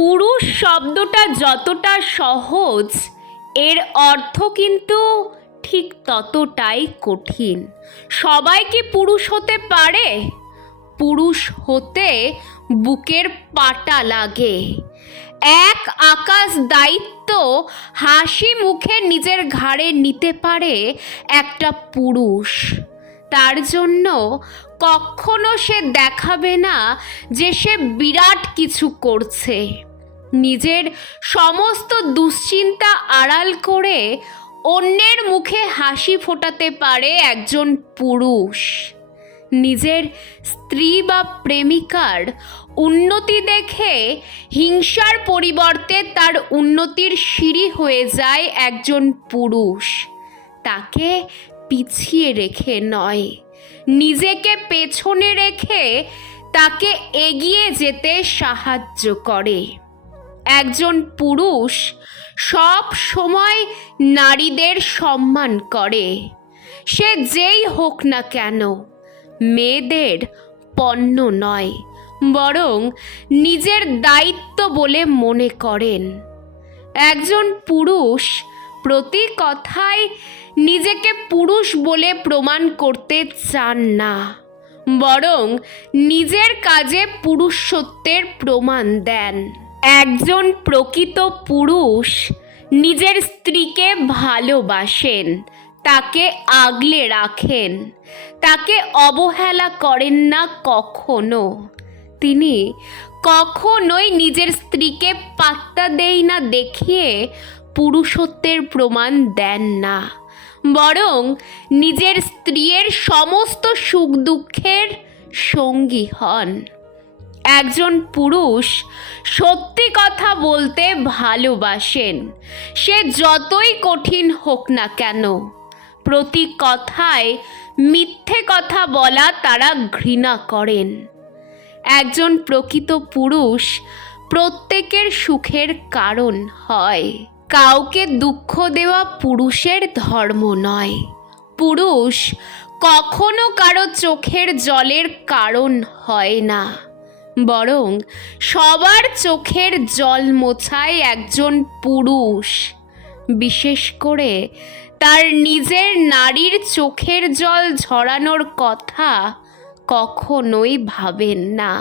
পুরুষ শব্দটা যতটা সহজ, এর অর্থ কিন্তু ঠিক ততটাই কঠিন। সবাই কি পুরুষ হতে পারে? পুরুষ হতে বুকের পাটা লাগে। এক আকাশ দায়িত্ব হাসি মুখে নিজের ঘাড়ে নিতে পারে একটা পুরুষ। তার জন্য কখনো সে দেখাবে না যে সে বিরাট কিছু করছে। নিজের সমস্ত দুশ্চিন্তা আড়াল করে অন্যের মুখে হাসি ফোটাতে পারে একজন পুরুষ। নিজের স্ত্রী বা প্রেমিকার উন্নতি দেখে হিংসার পরিবর্তে তার উন্নতির সিঁড়ি হয়ে যায় একজন পুরুষ। তাকে পিছিয়ে রেখে নয়, নিজেকে পেছনে রেখে তাকে এগিয়ে যেতে সাহায্য করে। একজন পুরুষ সব সময় নারীদের সম্মান করে। সে যেই হোক না কেন, মেয়েদের পণ্য নয়, বরং নিজের দায়িত্ব বলে মনে করেন। একজন পুরুষ প্রতি কথায় নিজেকে পুরুষ বলে প্রমাণ করতে চান না, বরং নিজের কাজে পুরুষত্বের প্রমাণ দেন। একজন প্রকৃত পুরুষ নিজের স্ত্রীকে ভালোবাসেন, তাকে আগলে রাখেন, তাকে অবহেলা করেন না কখনো। তিনি কখনোই নিজের স্ত্রীকে পাত্তা দেই না দেখিয়ে পুরুষত্বের প্রমাণ দেন না। বরং নিজের স্ত্রীর সমস্ত সুখ দুঃখের সঙ্গী হন। একজন পুরুষ সত্যি কথা বলতে ভালোবাসেন। সে যতই কঠিন হোক না কেন, প্রতি কথায় মিথ্যে কথা বলা তারা ঘৃণা করেন। একজন প্রকৃত পুরুষ প্রত্যেকের সুখের কারণ হয়। কাউকে দুঃখ দেওয়া পুরুষের ধর্ম নয়। পুরুষ কখনো কারও চোখের জলের কারণ হয় না। বরং সবার চোখের জল মোছায় একজন পুরুষ, বিশেষ করে তার নিজের নারীর চোখের জল ঝরানোর কথা কখনোই ভাবেন না।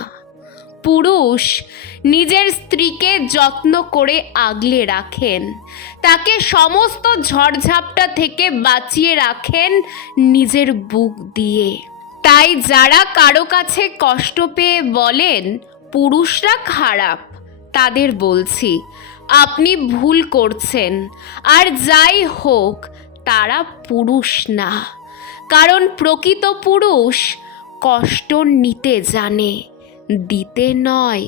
পুরুষ নিজের স্ত্রীকে যত্ন করে আগলে রাখেন, তাকে সমস্ত ঝড়ঝাপটা থেকে বাঁচিয়ে রাখেন নিজের বুক দিয়ে। তাই যারা কারও কাছে কষ্ট পেয়ে বলেন, পুরুষরা খারাপ, তাদের বলছি, আপনি ভুল করছেন, আর যাই হোক, তারা পুরুষ না। কারণ প্রকৃত পুরুষ কষ্ট নিতে জানে, দিতে নয়।